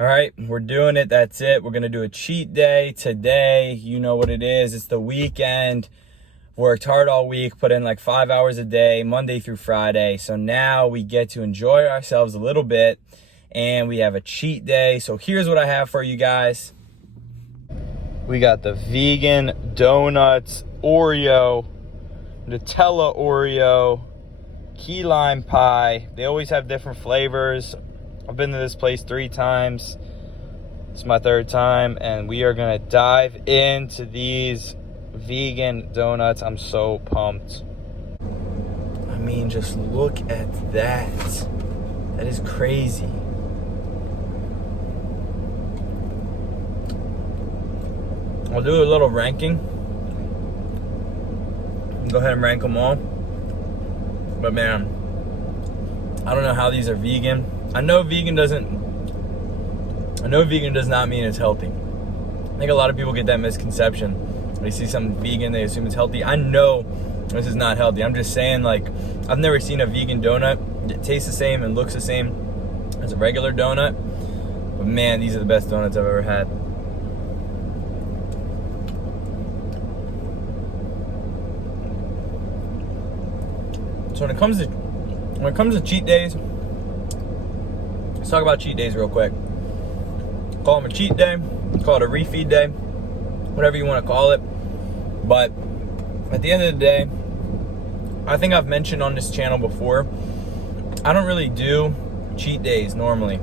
All right, we're doing it. That's it. We're going to do a cheat day today. You know what it is. It's the weekend. Worked hard all week, put in like 5 hours a day, Monday through Friday. So now we get to enjoy ourselves a little bit and we have a cheat day. So here's what I have for you guys. We got the vegan donuts, Oreo, Nutella Oreo, key lime pie. They always have different flavors. I've been to this place 3 times. It's my 3rd time, and we are gonna dive into these vegan donuts. I'm so pumped. I mean, just look at that. That is crazy. I'll do a little ranking. Go ahead and rank them all. But man, I don't know how these are vegan. I know vegan does not mean it's healthy. I think a lot of people get that misconception. When they see something vegan, they assume it's healthy. I know this is not healthy. I'm just saying, like, I've never seen a vegan donut that tastes the same and looks the same as a regular donut. But man, these are the best donuts I've ever had. So when it comes to cheat days, let's talk about cheat days real quick. Call them a cheat day, call it a refeed day, whatever you want to call it. But at the end of the day, I think I've mentioned on this channel before, I don't really do cheat days normally.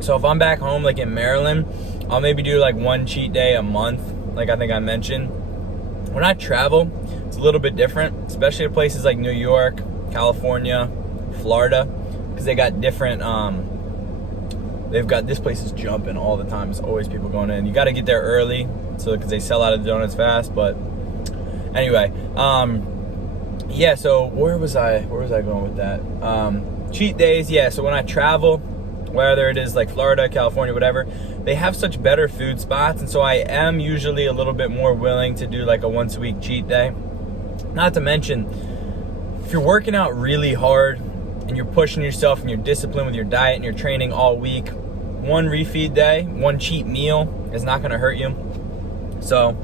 So if I'm back home, like in Maryland, I'll maybe do like 1 cheat day a month, like I think I mentioned. When I travel, it's a little bit different, especially at places like New York, California, Florida, because they got different, this place is jumping all the time. There's always people going in. You got to get there early, so because they sell out of the donuts fast. But anyway, yeah. So where was I going with that? Cheat days, yeah. So when I travel, whether it is like Florida, California, whatever, they have such better food spots, and so I am usually a little bit more willing to do like a once a week cheat day. Not to mention, if you're working out really hard and you're pushing yourself and you're disciplined with your diet and your training all week, 1 refeed day, 1 cheat meal is not going to hurt you. So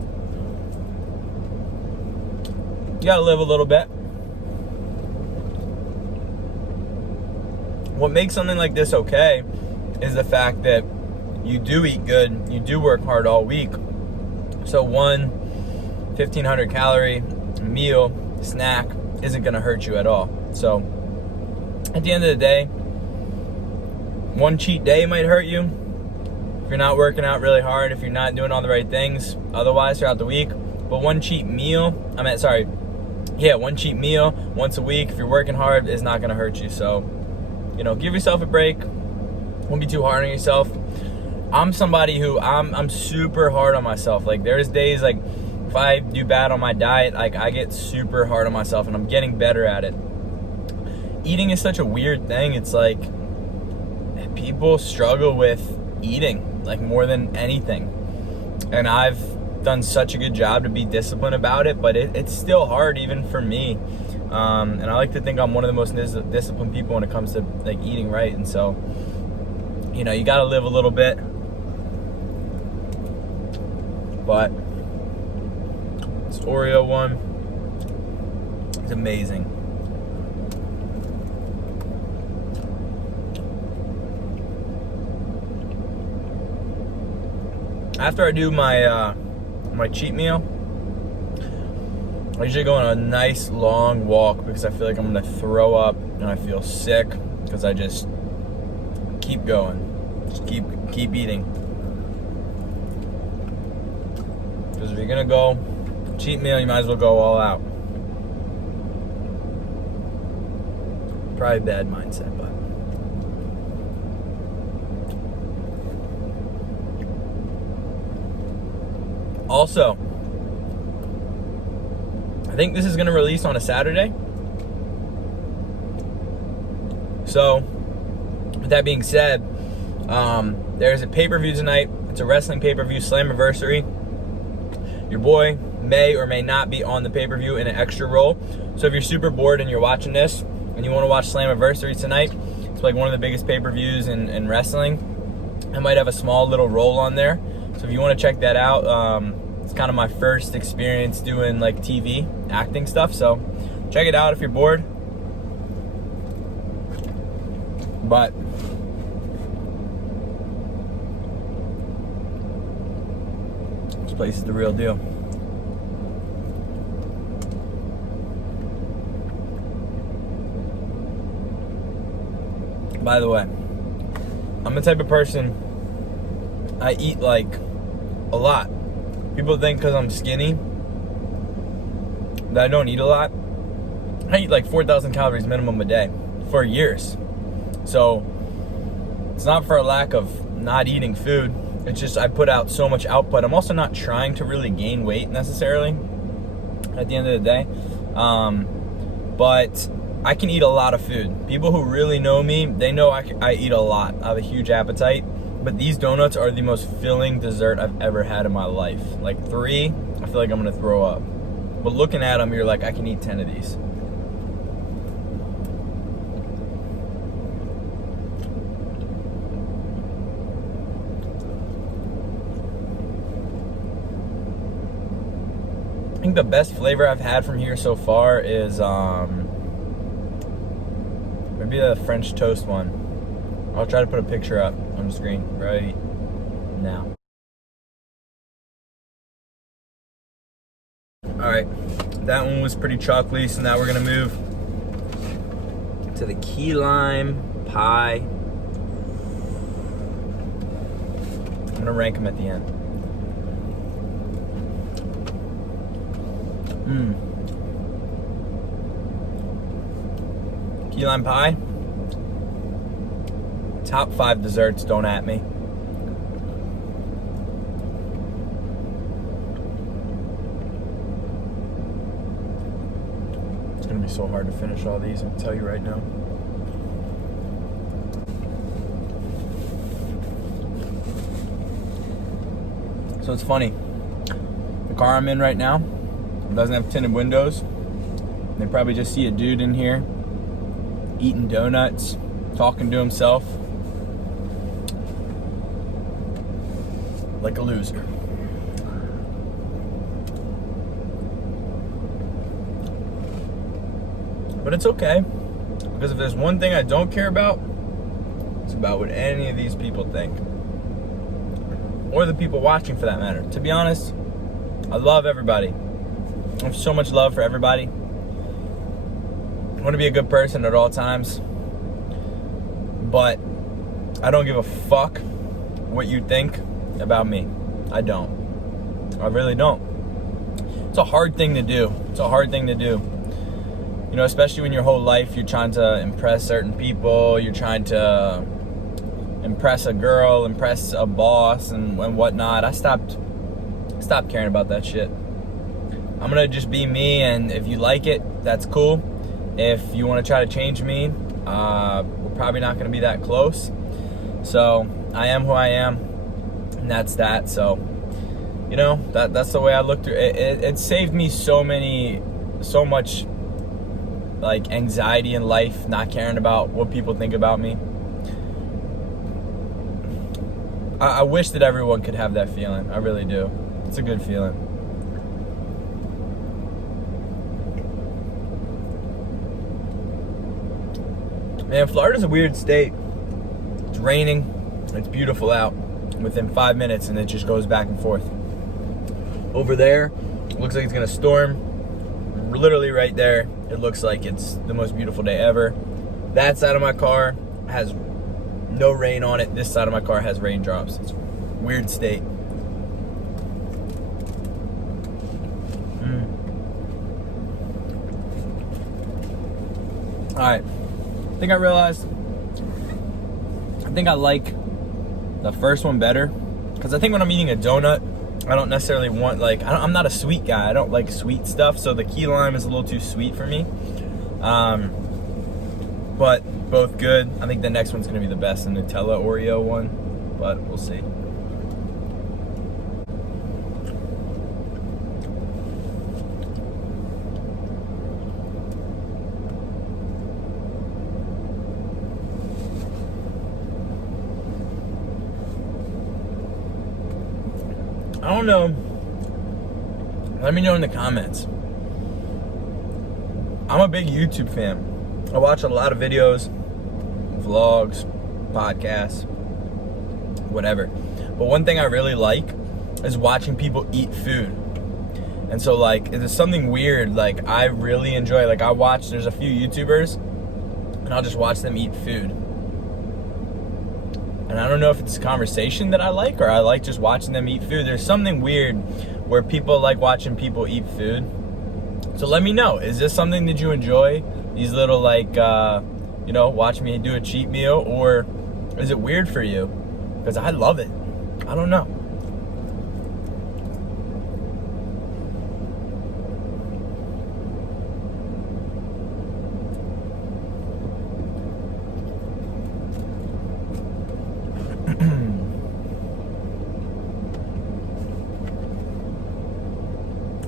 you got to live a little bit. What makes something like this okay is the fact that you do eat good, you do work hard all week. So 1 1,500 calorie meal, snack, isn't going to hurt you at all. So at the end of the day, 1 cheat day might hurt you if you're not working out really hard, if you're not doing all the right things otherwise throughout the week. But 1 cheat meal, 1 cheat meal once a week if you're working hard is not going to hurt you. So, you know, give yourself a break. Don't be too hard on yourself. I'm somebody who I'm super hard on myself. Like, there's days, like, if I do bad on my diet, like, I get super hard on myself, and I'm getting better at it. Eating is such a weird thing. It's like people struggle with eating, like, more than anything. And I've done such a good job to be disciplined about it, but it's still hard even for me. And I like to think I'm one of the most disciplined people when it comes to, like, eating right. And so, you know, you got to live a little bit. But this Oreo one is amazing. After I do my my cheat meal, I usually go on a nice long walk because I feel like I'm gonna throw up and I feel sick because I just keep going, just keep eating. Because if you're gonna go cheat meal, you might as well go all out. Probably a bad mindset, but also, I think this is going to release on a Saturday. So, with that being said, there's a pay-per-view tonight. It's a wrestling pay-per-view, Slammiversary. Your boy may or may not be on the pay-per-view in an extra role. So if you're super bored and you're watching this and you want to watch Slammiversary tonight, it's like one of the biggest pay-per-views in wrestling. I might have a small little roll on there. So if you want to check that out, it's kind of my first experience doing like TV acting stuff. So check it out if you're bored. But this place is the real deal. By the way, I'm the type of person, I eat like a lot. People think because I'm skinny that I don't eat a lot. I eat like 4,000 calories minimum a day for years. So it's not for a lack of not eating food. It's just I put out so much output. I'm also not trying to really gain weight necessarily at the end of the day. But I can eat a lot of food. People who really know me, they know I eat a lot. I have a huge appetite. But these donuts are the most filling dessert I've ever had in my life. Like 3, I feel like I'm gonna throw up. But looking at them, you're like, I can eat 10 of these. I think the best flavor I've had from here so far is maybe the French toast one. I'll try to put a picture up on the screen right now. Alright, that one was pretty chocolatey, so now we're gonna move to the key lime pie. I'm gonna rank them at the end. Key lime pie. Top 5 desserts, don't at me. It's gonna be so hard to finish all these, I can tell you right now. So it's funny. The car I'm in right now doesn't have tinted windows. They probably just see a dude in here eating donuts, talking to himself like a loser. But it's okay, because if there's one thing I don't care about, it's about what any of these people think, or the people watching for that matter. To be honest, I love everybody. I have so much love for everybody. I want to be a good person at all times, but I don't give a fuck what you think about me. I don't. I really don't. It's a hard thing to do. It's a hard thing to do. You know, especially when your whole life you're trying to impress certain people, you're trying to impress a girl, impress a boss and whatnot. I stopped caring about that shit. I'm gonna just be me, and if you like it, that's cool. If you want to try to change me, we're probably not gonna be that close. So I am who I am, and that's that. So, you know, that's the way I look through it. It saved me so much like anxiety in life, not caring about what people think about me. I wish that everyone could have that feeling. I really do. It's a good feeling. Man, Florida's a weird state. It's raining, it's beautiful out within 5 minutes, and it just goes back and forth. Over there, looks like it's gonna storm. Literally right there, it looks like it's the most beautiful day ever. That side of my car has no rain on it. This side of my car has raindrops. It's a weird state. All right, I think I realized, I think I like the first one better, because I think when I'm eating a donut, I don't necessarily want, like, I'm not a sweet guy. I don't like sweet stuff, so the key lime is a little too sweet for me. But both good. I think the next one's gonna be the best, the Nutella Oreo one, but we'll see. I don't know. Let me know in the comments. I'm a big YouTube fan. I watch a lot of videos, vlogs, podcasts, whatever. But one thing I really like is watching people eat food. And so, like, if there's something weird, like, I really enjoy, like, there's a few YouTubers, and I'll just watch them eat food. And I don't know if it's a conversation that I like, or I like just watching them eat food. There's something weird where people like watching people eat food. So let me know, is this something that you enjoy? These little, like, watch me do a cheat meal, or is it weird for you? Because I love it. I don't know.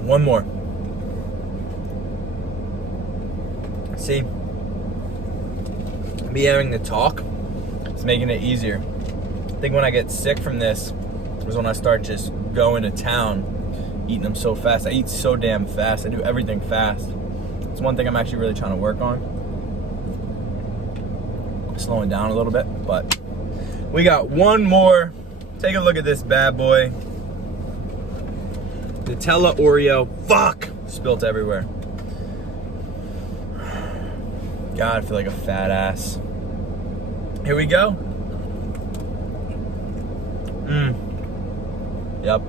One more. See, me having to talk is making it easier. I think when I get sick from this is when I start just going to town, eating them so fast. I eat so damn fast. I do everything fast. It's one thing I'm actually really trying to work on. Slowing down a little bit, but we got one more. Take a look at this bad boy. Nutella Oreo. Fuck! Spilt everywhere. God, I feel like a fat ass. Here we go. Yep.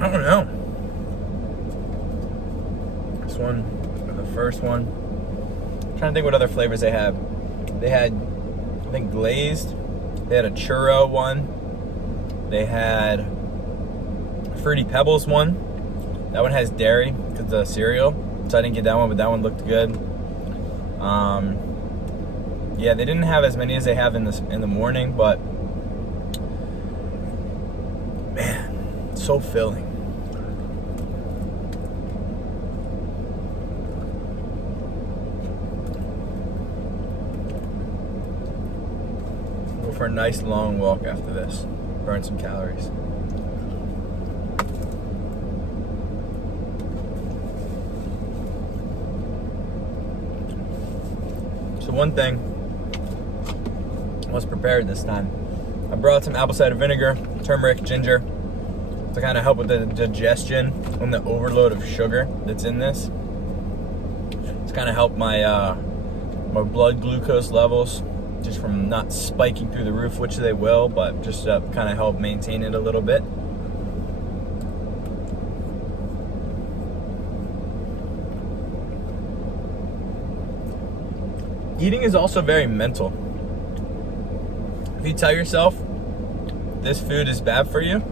I don't know. This one, or the first one. I'm trying to think what other flavors they have. They had, I think, glazed. They had a churro one. They had a Fruity Pebbles one. That one has dairy because it's a cereal. So I didn't get that one, but that one looked good. Yeah, they didn't have as many as they have in the morning, but man, it's so filling. Go for a nice long walk after this. Burn some calories. So one thing, I was prepared this time. I brought some apple cider vinegar, turmeric, ginger to kind of help with the digestion and the overload of sugar that's in this. It's kind of help my my blood glucose levels just from not spiking through the roof, which they will, but just kind of help maintain it a little bit. Eating is also very mental. If you tell yourself this food is bad for you,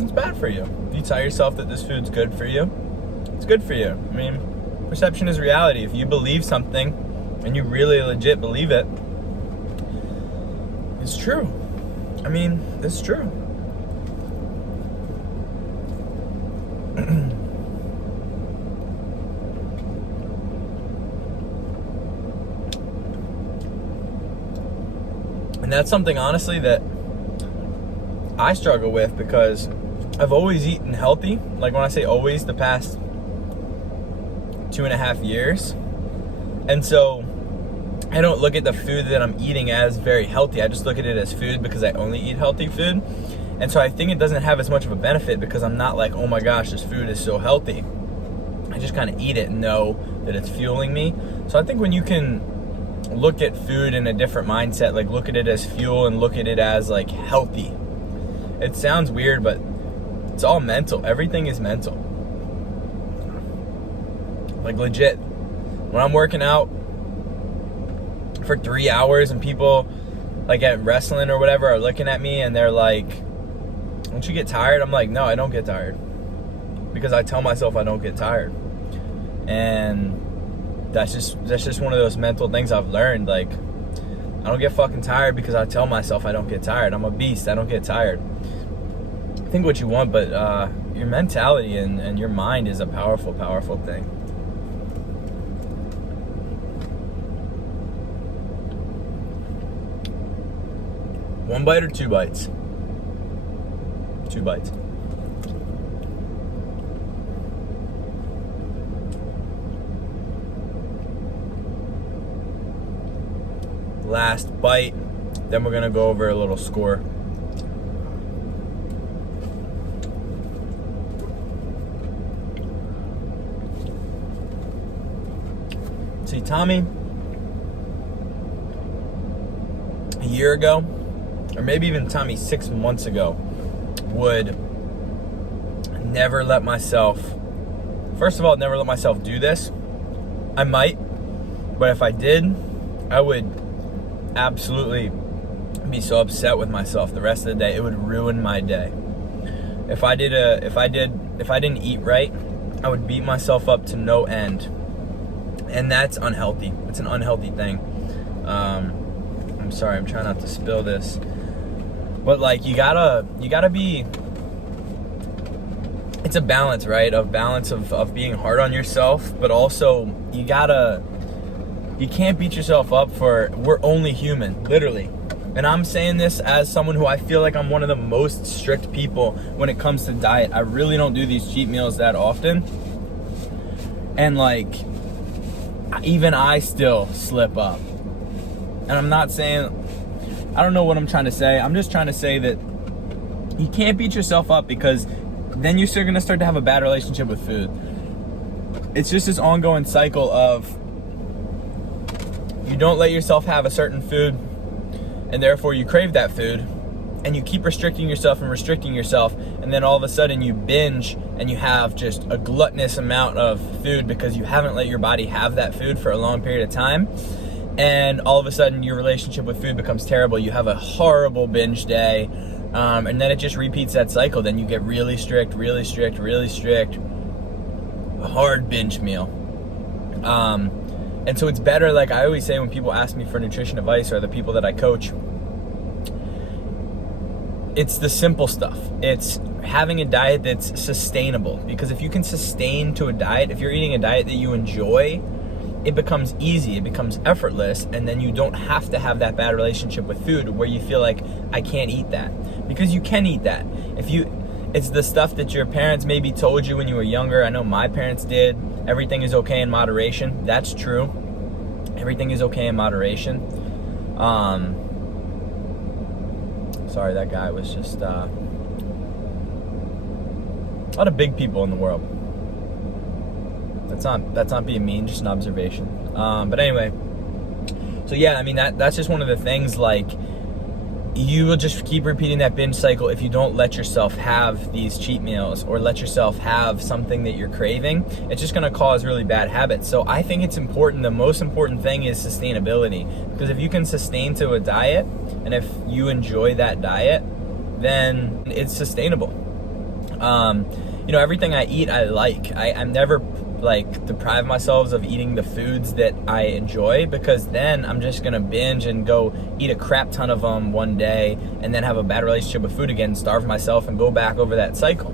it's bad for you. If you tell yourself that this food's good for you, it's good for you. I mean, perception is reality. If you believe something and you really legit believe it, it's true. I mean, it's true. And that's something, honestly, that I struggle with because I've always eaten healthy. Like, when I say always, the past 2.5 years. And so I don't look at the food that I'm eating as very healthy. I just look at it as food because I only eat healthy food. And so I think it doesn't have as much of a benefit because I'm not like, oh my gosh, this food is so healthy. I just kind of eat it and know that it's fueling me. So I think when you can look at food in a different mindset, like look at it as fuel and look at it as like healthy. It sounds weird, but it's all mental. Everything is mental. Like legit. When I'm working out for 3 hours and people like at wrestling or whatever are looking at me and they're like, don't you get tired? I'm like, no, I don't get tired. Because I tell myself I don't get tired. And that's just one of those mental things I've learned. Like, I don't get fucking tired because I tell myself I don't get tired. I'm a beast. I don't get tired. Think what you want, but your mentality and your mind is a powerful, powerful thing. One bite or 2 bites? 2 bites. Last bite, then we're gonna go over a little score. See, Tommie, a year ago, or maybe even Tommie 6 months ago, would never let myself, first of all, never let myself do this. I might, but if I did, I would absolutely be so upset with myself the rest of the day. It would ruin my day. If I didn't eat right, I would beat myself up to no end. And that's unhealthy. It's an unhealthy thing. I'm sorry, I'm trying not to spill this. But like, you gotta be, it's a balance, right? A balance of being hard on yourself, but also you can't beat yourself up for, we're only human, literally. And I'm saying this as someone who I feel like I'm one of the most strict people when it comes to diet. I really don't do these cheat meals that often. And like, even I still slip up. And I'm not saying, I don't know what I'm trying to say. I'm just trying to say that you can't beat yourself up, because then you're still gonna start to have a bad relationship with food. It's just this ongoing cycle of, you don't let yourself have a certain food, and therefore you crave that food, and you keep restricting yourself, and then all of a sudden you binge and you have just a gluttonous amount of food because you haven't let your body have that food for a long period of time. And all of a sudden your relationship with food becomes terrible. You have a horrible binge day, and then it just repeats that cycle. Then you get really strict, a hard binge meal. And so it's better, like I always say when people ask me for nutrition advice, or the people that I coach, it's the simple stuff. It's having a diet that's sustainable. Because if you can sustain to a diet, if you're eating a diet that you enjoy, it becomes easy, it becomes effortless, and then you don't have to have that bad relationship with food where you feel like, I can't eat that. Because you can eat that. It's the stuff that your parents maybe told you when you were younger. I know my parents did. Everything is okay in moderation. That's true. Everything is okay in moderation. Sorry, that guy was just a lot of big people in the world. That's not being mean, just an observation. But anyway, so yeah, I mean that's just one of the things. Like, you will just keep repeating that binge cycle if you don't let yourself have these cheat meals or let yourself have something that you're craving. It's just going to cause really bad habits. So I think it's important. The most important thing is sustainability, because if you can sustain to a diet, and if you enjoy that diet, then it's sustainable. Everything I eat, I like. I'm never deprive myself of eating the foods that I enjoy, because then I'm just gonna binge and go eat a crap ton of them one day and then have a bad relationship with food again, starve myself, and go back over that cycle.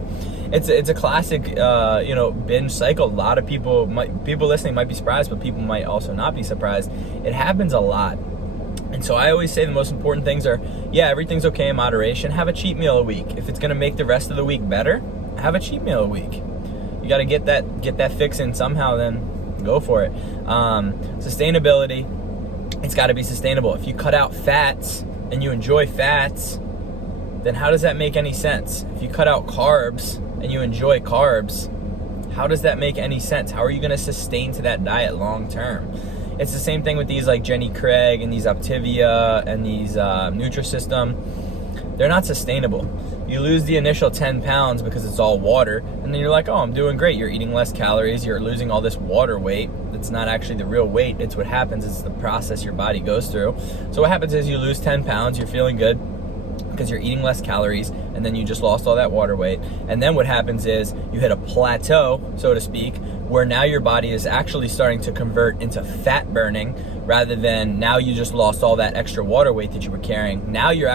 It's a classic binge cycle. A lot of people listening might be surprised, but people might also not be surprised. It happens a lot. And so I always say the most important things are, yeah, everything's okay in moderation. Have a cheat meal a week. If it's gonna make the rest of the week better, have a cheat meal a week. You got to get that fix in somehow, then go for it. Sustainability, it's got to be sustainable. If you cut out fats and you enjoy fats, then how does that make any sense? If you cut out carbs and you enjoy carbs, how does that make any sense? How are you going to sustain to that diet long term? It's the same thing with these like Jenny Craig and these Optivia and these Nutrisystem. They're not sustainable. You lose the initial 10 pounds because it's all water, and then you're like, oh, I'm doing great. You're eating less calories. You're losing all this water weight. It's not actually the real weight. It's what happens. It's the process your body goes through. So what happens is you lose 10 pounds. You're feeling good because you're eating less calories, and then you just lost all that water weight. And then what happens is you hit a plateau, so to speak, where now your body is actually starting to convert into fat burning, rather than now you just lost all that extra water weight that you were carrying. Now your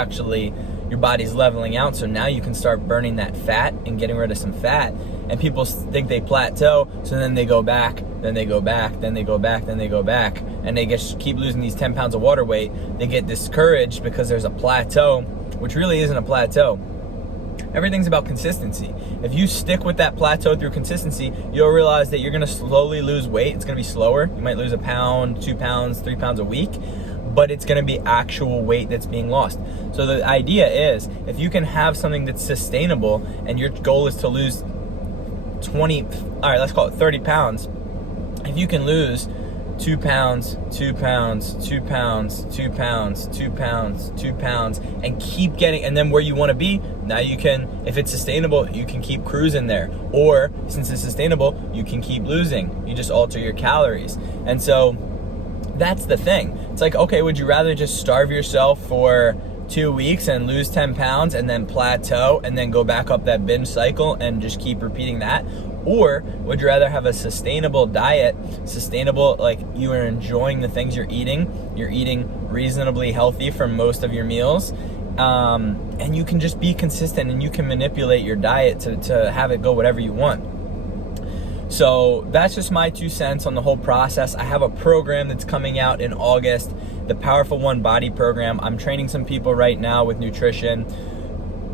body's leveling out, so now you can start burning that fat and getting rid of some fat. And people think they plateau, so then they go back, then they go back, then they go back, then they go back, and they just keep losing these 10 pounds of water weight. They get discouraged because there's a plateau, which really isn't a plateau. Everything's about consistency. If you stick with that plateau through consistency, you'll realize that you're gonna slowly lose weight. It's gonna be slower. You might lose a pound, 2 pounds, 3 pounds a week, but it's gonna be actual weight that's being lost. So the idea is, if you can have something that's sustainable and your goal is to lose 30 pounds, if you can lose 2 pounds, 2 pounds, 2 pounds, 2 pounds, 2 pounds, 2 pounds, and keep getting, and then where you want to be, now you can, if it's sustainable, you can keep cruising there. Or since it's sustainable, you can keep losing. You just alter your calories. And so that's the thing. It's like, okay, would you rather just starve yourself for 2 weeks and lose 10 pounds and then plateau and then go back up that binge cycle and just keep repeating that? Or would you rather have a sustainable diet, like you are enjoying the things you're eating reasonably healthy for most of your meals, and you can just be consistent and you can manipulate your diet to have it go whatever you want. So that's just my 2 cents on the whole process. I have a program that's coming out in August, the Powerful One Body Program. I'm training some people right now with nutrition,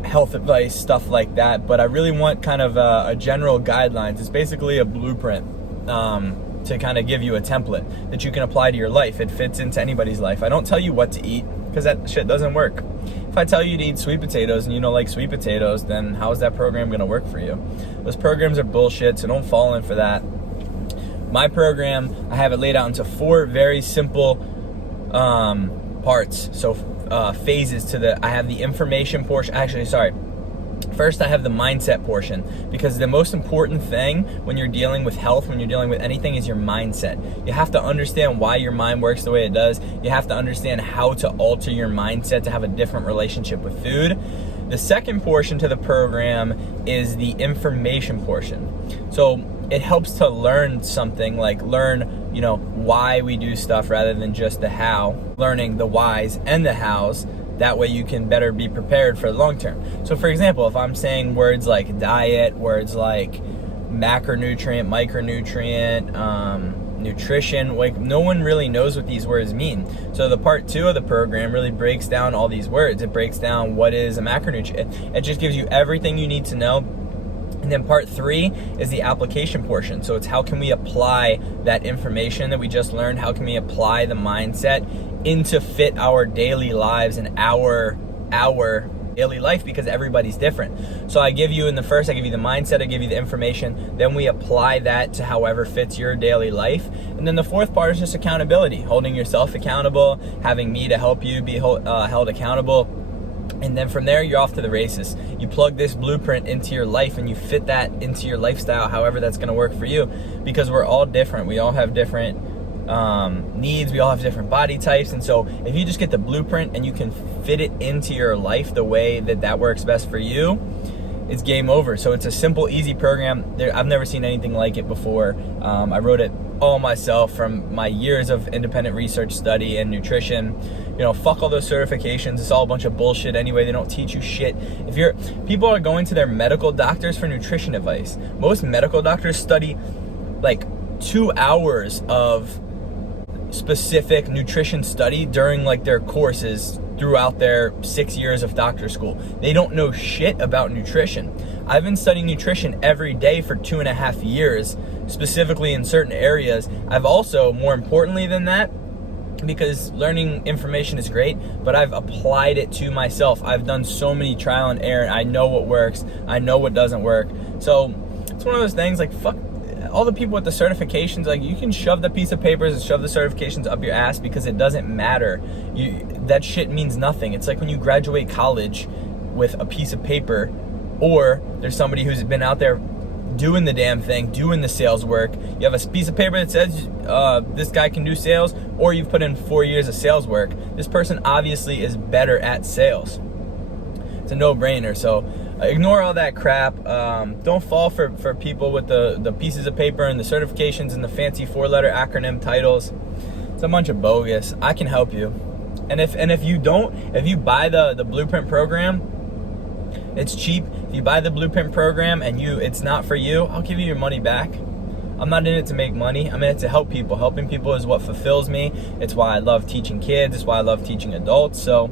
health advice, stuff like that, but I really want kind of a general guidelines. It's basically a blueprint to kind of give you a template that you can apply to your life. It fits into anybody's life. I don't tell you what to eat because that shit doesn't work. If I tell you to eat sweet potatoes and you don't like sweet potatoes, then how is that program going to work for you? Those programs are bullshit, so don't fall in for that. My program, I have it laid out into 4 very simple parts. So phases to I have the information portion. Actually, sorry. First, I have the mindset portion, because the most important thing when you're dealing with health, when you're dealing with anything, is your mindset. You have to understand why your mind works the way it does. You have to understand how to alter your mindset to have a different relationship with food. The second portion to the program is the information portion. So it helps to learn something, like learn, why we do stuff rather than just the how, learning the whys and the hows. That way you can better be prepared for the long term. So for example, if I'm saying words like diet, words like macronutrient, micronutrient, nutrition, like no one really knows what these words mean. So the part 2 of the program really breaks down all these words. It breaks down what is a macronutrient. It just gives you everything you need to know. And then part 3 is the application portion. So it's how can we apply that information that we just learned? How can we apply the mindset into fit our daily lives and our daily life, because everybody's different. So I give you the mindset, I give you the information, then we apply that to however fits your daily life. And then the 4th part is just accountability, holding yourself accountable, having me to help you be held accountable. And then from there, you're off to the races. You plug this blueprint into your life and you fit that into your lifestyle, however that's going to work for you, because we're all different. We all have different needs. We all have different body types. And so if you just get the blueprint and you can fit it into your life the way that works best for you, it's game over. So it's a simple, easy program. I've never seen anything like it before. I wrote it all myself from my years of independent research, study, and nutrition. Fuck all those certifications. It's all a bunch of bullshit anyway. They don't teach you shit. People are going to their medical doctors for nutrition advice. Most medical doctors study like 2 hours of specific nutrition study during like their courses throughout their 6 years of doctor school. They don't know shit about nutrition. I've been studying nutrition every day for 2.5 years, specifically in certain areas. I've also, more importantly than that, because learning information is great, but I've applied it to myself. I've done so many trial and error. I know what works. I know what doesn't work. So it's one of those things, like, fuck all the people with the certifications. Like, you can shove the piece of papers and shove the certifications up your ass, because it doesn't matter. That shit means nothing. It's like when you graduate college with a piece of paper, or there's somebody who's been out there doing the damn thing, doing the sales work. You have a piece of paper that says this guy can do sales, or you've put in 4 years of sales work. This person obviously is better at sales. It's a no-brainer. So ignore all that crap. Don't fall for people with the pieces of paper and the certifications and the fancy 4-letter acronym titles. It's a bunch of bogus. I can help you. And if you buy the Blueprint program, it's cheap. If you buy the Blueprint program and it's not for you, I'll give you your money back. I'm not in it to make money. I'm in it to help people. Helping people is what fulfills me. It's why I love teaching kids. It's why I love teaching adults. So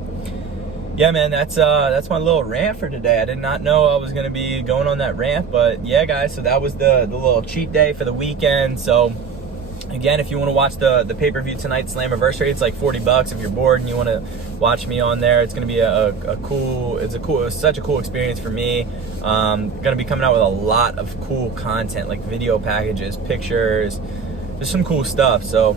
yeah, man, that's my little rant for today. I did not know I was gonna be going on that rant, but yeah, guys. So that was the little cheat day for the weekend. So again, if you want to watch the pay-per-view tonight, Slammiversary, it's like $40 if you're bored and you want to watch me on there. It's gonna be it's such a cool experience for me. Gonna be coming out with a lot of cool content, like video packages, pictures, just some cool stuff. So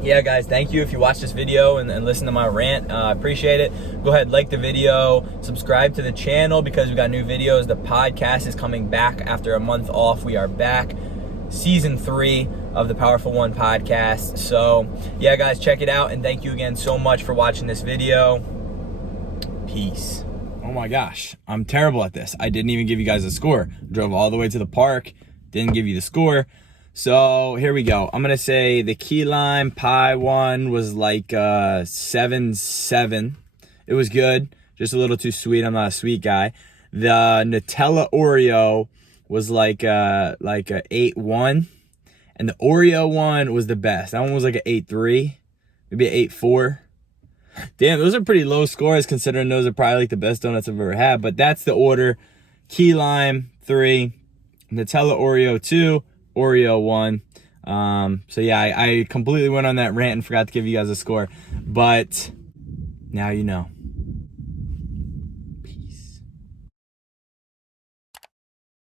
yeah, guys, thank you if you watch this video and listen to my rant. I appreciate it. Go ahead, like the video, subscribe to the channel because we got new videos. The podcast is coming back after a month off. We are back, season 3 of the Powerful One podcast. So yeah, guys, check it out, and thank you again so much for watching this video. Peace. Oh my gosh, I'm terrible at this. I didn't even give you guys a score. Drove all the way to the park, didn't give you the score. So here we go. I'm gonna say the key lime pie one was like 7.7. It was good, just a little too sweet. I'm not a sweet guy. The Nutella Oreo was like a 8.1, and the Oreo one was the best. That one was like an 8.3, maybe an 8.4. Damn, those are pretty low scores considering those are probably like the best donuts I've ever had. But that's the order: key lime 3, Nutella Oreo 2, Oreo 1. So yeah, I completely went on that rant and forgot to give you guys a score, but now you know.